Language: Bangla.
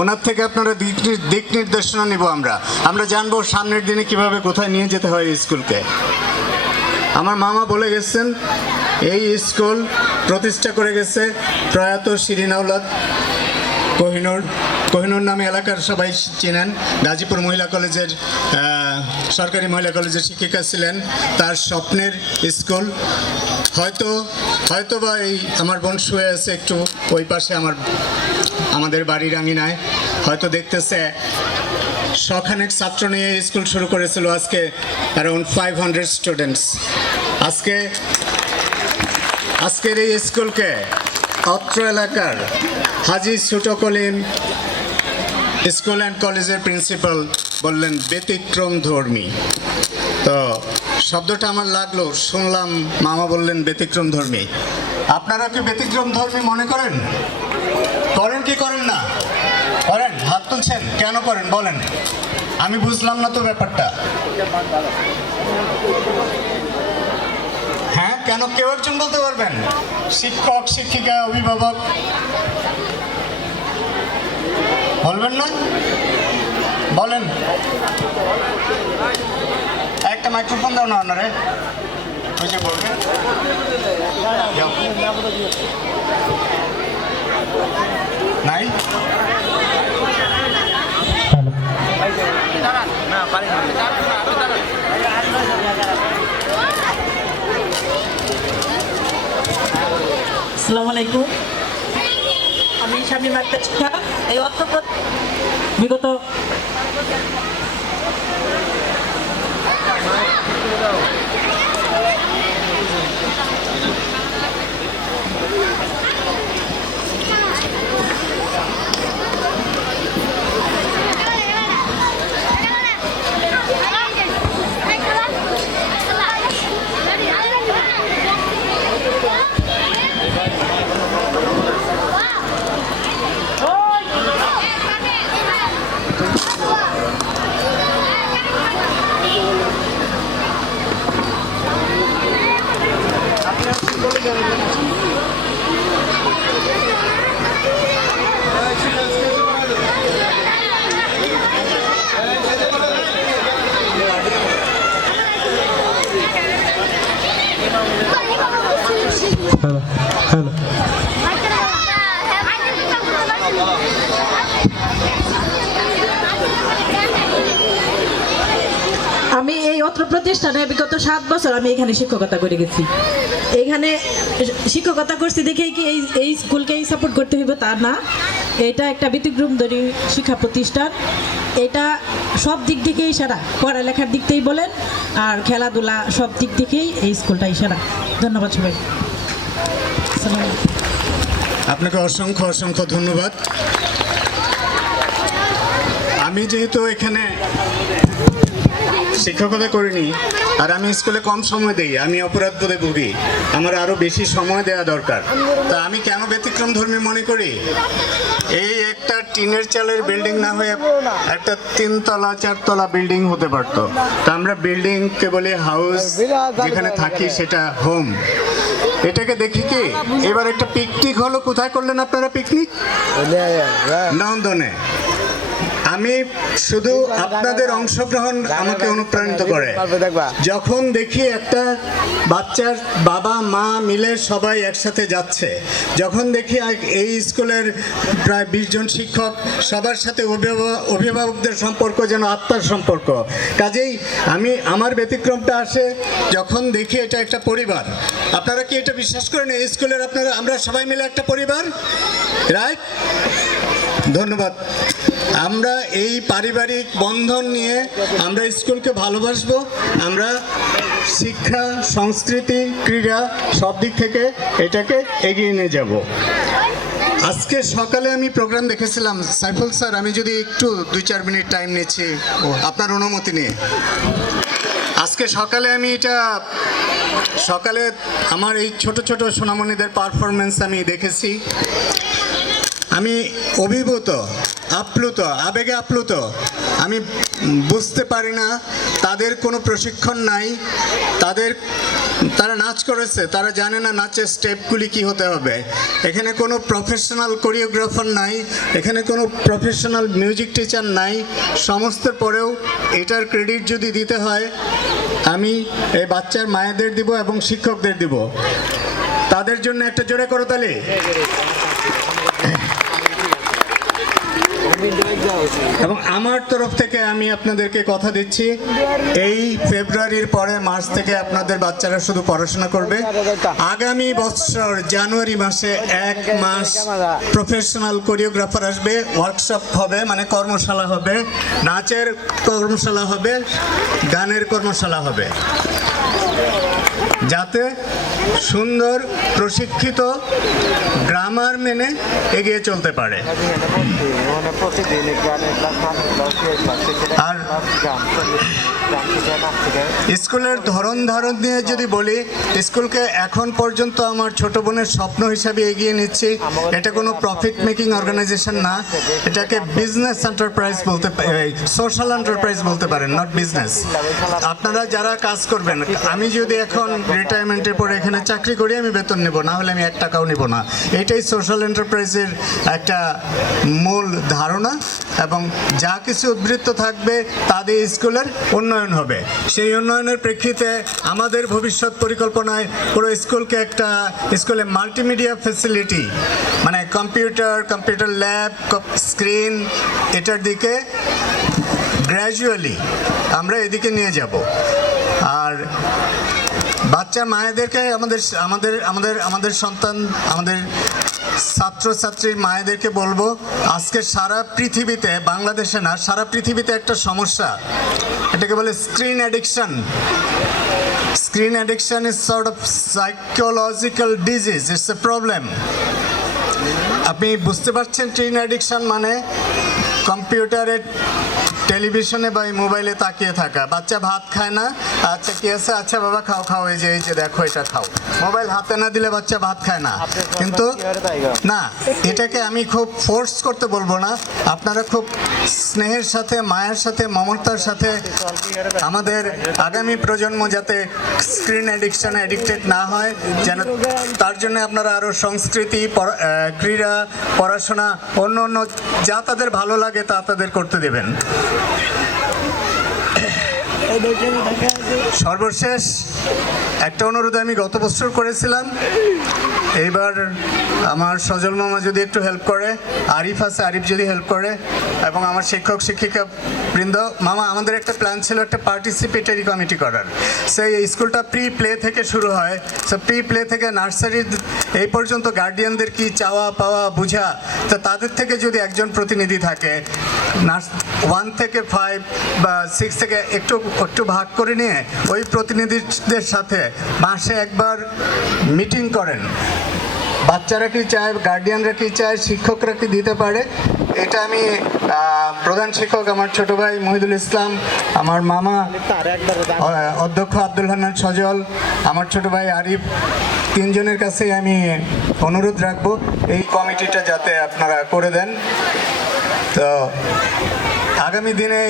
ওনার থেকে আপনারা দিক নির্দেশনা নিব আমরা। আমরা জানব সামনের দিনে কীভাবে কোথায় নিয়ে যেতে হয় স্কুলকে। আমার মামা বলে গেছেন, এই স্কুল প্রতিষ্ঠা করে গেছে প্রয়াত শিরিন আউলাদ কোহিনুর। কোহিনুর নামে এলাকার সবাই চেনেন। গাজীপুর মহিলা কলেজের সরকারি মহিলা কলেজের শিক্ষিকা ছিলেন। তার স্বপ্নের স্কুল। হয়তো হয়তো বা এই আমার বোন শুয়ে আছে একটু ওই পাশে আমার আমাদের বাড়ির আঙিনায় হয়তো দেখতেছে, শখানেক ছাত্র নিয়ে স্কুল শুরু করেছিল আজকে অ্যারাউন্ড ফাইভ হান্ড্রেড স্টুডেন্টস আজকে, আজকের এই স্কুলকে অত্র এলাকার হাজি ছোট কলিম স্কুল অ্যান্ড কলেজের প্রিন্সিপাল বললেন, ব্যতিক্রম ধর্মী। তো শব্দটা আমার লাগল, শুনলাম মামা বললেন, ব্যতিক্রম ধর্মী। আপনারা কি ব্যতিক্রম ধর্মী মনে করেন? কি করেন না? করেন, হাত তুলছেন, কেন করেন, বলেন। আমি বুঝলাম না তো ব্যাপারটা। হ্যাঁ কেন কেউ একজন বলতে পারবেন? শিক্ষক, শিক্ষিকা, অভিভাবক। বলবেন না? বলেন। একটা মাইক্রোফোন দাও না আপনারে। বলবেন। নাই? আসসালামু আলাইকুম। আমি স্বামী মার্কা শিক্ষা এই অর্থ বিগত Hello. Hello. আমি এই অত্র প্রতিষ্ঠানে বিগত সাত বছর আমি এখানে শিক্ষকতা করে গেছি। এখানে শিক্ষকতা করছি দেখেই কি এই এই স্কুলকেই সাপোর্ট করতে হইবে তা না। এটা একটা ব্যতিক্রমধরী শিক্ষা প্রতিষ্ঠান। এটা সব দিক থেকেই সেরা। পড়ালেখার দিক থেকেই বলেন, আর খেলাধুলা সব দিক থেকেই এই স্কুলটাই সেরা। ধন্যবাদ সবাই। আপনাকে অসংখ্য অসংখ্য ধন্যবাদ। আমি যেহেতু এখানে শিক্ষকতা করিনি আর আমি স্কুলে কম সময় দিই আমি অপরাধ বলে ভুগি। আমার আরও বেশি সময় দেওয়া দরকার। তা আমি কেন ব্যতিক্রম ধর্মী মনে করি? এই একটা টিনের চালের বিল্ডিং না হয়ে একটা তিনতলা চারতলা বিল্ডিং হতে পারতো। তা আমরা বিল্ডিংকে বলি হাউস যেখানে থাকি সেটা হোম। এটাকে দেখি কি? এবার একটা পিকনিক হলো কোথায় করলেন আপনারা পিকনিক? নন্দনে। আমি শুধু আপনাদের অংশগ্রহণ আমাকে অনুপ্রাণিত করে। যখন দেখি একটা বাচ্চার বাবা, মা মিলে সবাই একসাথে যাচ্ছে, যখন দেখি এই স্কুলের প্রায় বিশ জন শিক্ষক সবার সাথে অভিভাবক অভিভাবকদের সম্পর্ক যেন আত্মার সম্পর্ক। কাজেই আমি, আমার ব্যতিক্রমটা আসে যখন দেখি এটা একটা পরিবার। আপনারা কি এটা বিশ্বাস করেন? এই স্কুলের আপনারা আমরা সবাই মিলে একটা পরিবার? রাইট? ধন্যবাদ। আমরা এই পারিবারিক বন্ধন নিয়ে আমরা স্কুলকে ভালোবাসবো। আমরা শিক্ষা, সংস্কৃতি, ক্রীড়া সব দিক থেকে এটাকে এগিয়ে নিয়ে যাব। আজকে সকালে আমি প্রোগ্রাম দেখেছিলাম। সাইফুল স্যার, আমি যদি একটু দুই চার মিনিট টাইম নিচ্ছি আপনার অনুমতি নিয়ে। আজকে সকালে আমি এটা, সকালে আমার এই ছোট ছোট সোনামণিদের পারফরমেন্স আমি দেখেছি। আমি অভিভূত আপ্লুত, আবেগে আপ্লুত। আমি বুঝতে পারি না, তাদের কোনো প্রশিক্ষণ নাই, তাদের, তারা নাচ করেছে, তারা জানে না নাচের স্টেপগুলি কি হতে হবে। এখানে কোনো প্রফেশনাল কোরিওগ্রাফার নাই, এখানে কোনো প্রফেশনাল মিউজিক টিচার নাই, সমস্ত পরেও এটার ক্রেডিট যদি দিতে হয়, আমি এই বাচ্চার মায়েদের দিব এবং শিক্ষকদের দিব। তাদের জন্য একটা জোরে করো এবং আমার তরফ থেকে আমি আপনাদেরকে কথা দিচ্ছি, এই ফেব্রুয়ারির পরে মার্চ থেকে আপনাদের বাচ্চারা শুধু পড়াশোনা করবে। আগামী বছর জানুয়ারি মাসে এক মাস প্রফেশনাল কোরিওগ্রাফার আসবে ওয়ার্কশপ হবে মানে কর্মশালা হবে, নাচের কর্মশালা হবে, গানের কর্মশালা হবে। যাতে সুন্দর, প্রশিক্ষিত গ্রামার মেনে এগিয়ে চলতে পারে। আর- স্কুলের ধরন ধারণ নিয়ে যদি বলি, স্কুলকে এখন পর্যন্ত আমার ছোট বোনের স্বপ্ন হিসাবে এগিয়ে নিচ্ছি। এটা কোনো প্রফিট মেকিং অর্গানাইজেশন না। এটাকে বিজনেস এন্টারপ্রাইজ বলতে সোশ্যাল এন্টারপ্রাইজ বলতে পারেন নট বিজনেস আপনারা যারা কাজ করবেন, আমি যদি এখন রিটায়ারমেন্টের পরে এখানে চাকরি করি আমি বেতন নেব, না হলে আমি এক টাকাও নেব না। এটাই সোশ্যাল এন্টারপ্রাইজের একটা মূল ধারণা এবং যা কিছু উদ্বৃত্ত থাকবে তাদের স্কুলের উন্নয়ন হবে। সেই উন্নয়নের প্রেক্ষিতে আমাদের ভবিষ্যৎ পরিকল্পনায় পুরো স্কুলকে একটা স্কুলে মাল্টিমিডিয়া ফেসিলিটি মানে কম্পিউটার কম্পিউটার ল্যাব স্ক্রিন এটার দিকে গ্র্যাজুয়ালি আমরা এদিকে নিয়ে যাব। আর বাচ্চা মায়েদেরকে আমাদের আমাদের আমাদের আমাদের সন্তান, আমাদের ছাত্রছাত্রীর মায়েদেরকে বলব, আজকে সারা পৃথিবীতে, বাংলাদেশে না, সারা পৃথিবীতে একটা সমস্যা। এটাকে বলে screen addiction. Screen addiction is sort of psychological disease it's a problem আপনি বুঝতে পারছেন স্ক্রিন অ্যাডিকশন মানে? কম্পিউটারে টেলিভিশনে বা এই মোবাইলে তাকিয়ে থাকা। বাচ্চা ভাত খায় না। আচ্ছা কি আছে? আচ্ছা বাবা খাও খাও এই যে এই যে দেখো এটা খাও। মোবাইল হাতে না দিলে বাচ্চা ভাত খায় না। কিন্তু না এটাকে আমি খুব ফোর্স করতে বলব না। আপনারা খুব স্নেহের সাথে, মায়ের সাথে, মমতার সাথে আমাদের আগামী প্রজন্ম যাতে স্ক্রিন অ্যাডিকশনে অ্যাডিক্টেড না হয়, যেন তার জন্য আপনারা আরও সংস্কৃতি ক্রীড়া, পড়াশোনা অন্য অন্য যা তাদের ভালো লাগে তা তাদের করতে দেবেন। সর্বশেষ একটা অনুরোধ আমি গত বছর করেছিলাম। এইবার আমার সজল মামা যদি একটু হেল্প করে, আরিফ আছে, আরিফ যদি হেল্প করে, এবং আমার শিক্ষক, শিক্ষিকা বৃন্দ, মামা, আমাদের একটা প্ল্যান ছিল একটা পার্টিসিপেটরি কমিটি করার। সেই স্কুলটা প্রি প্লে থেকে শুরু হয়। সো প্রি প্লে থেকে নার্সারি এই পর্যন্ত গার্ডিয়ানদের কি চাওয়া, পাওয়া, বোঝা, তো তাদের থেকে যদি একজন প্রতিনিধি থাকে নার্স ওয়ান থেকে ফাইভ বা সিক্স থেকে একটু একটু ভাগ করে নিয়ে ওই প্রতিনিধিদের সাথে মাসে একবার মিটিং করেন। বাচ্চারা কি চায় গার্ডিয়ানরা কি চায়, শিক্ষকরা কি দিতে পারে? এটা আমি প্রধান শিক্ষক আমার ছোট ভাই মহিদুল ইসলাম, আমার মামা অধ্যক্ষ আব্দুল হান্নান সজল, আমার ছোট ভাই আরিফ, তিনজনের কাছেই আমি অনুরোধ রাখব এই কমিটিটা যাতে আপনারা করে দেন। তো, আগামী দিনে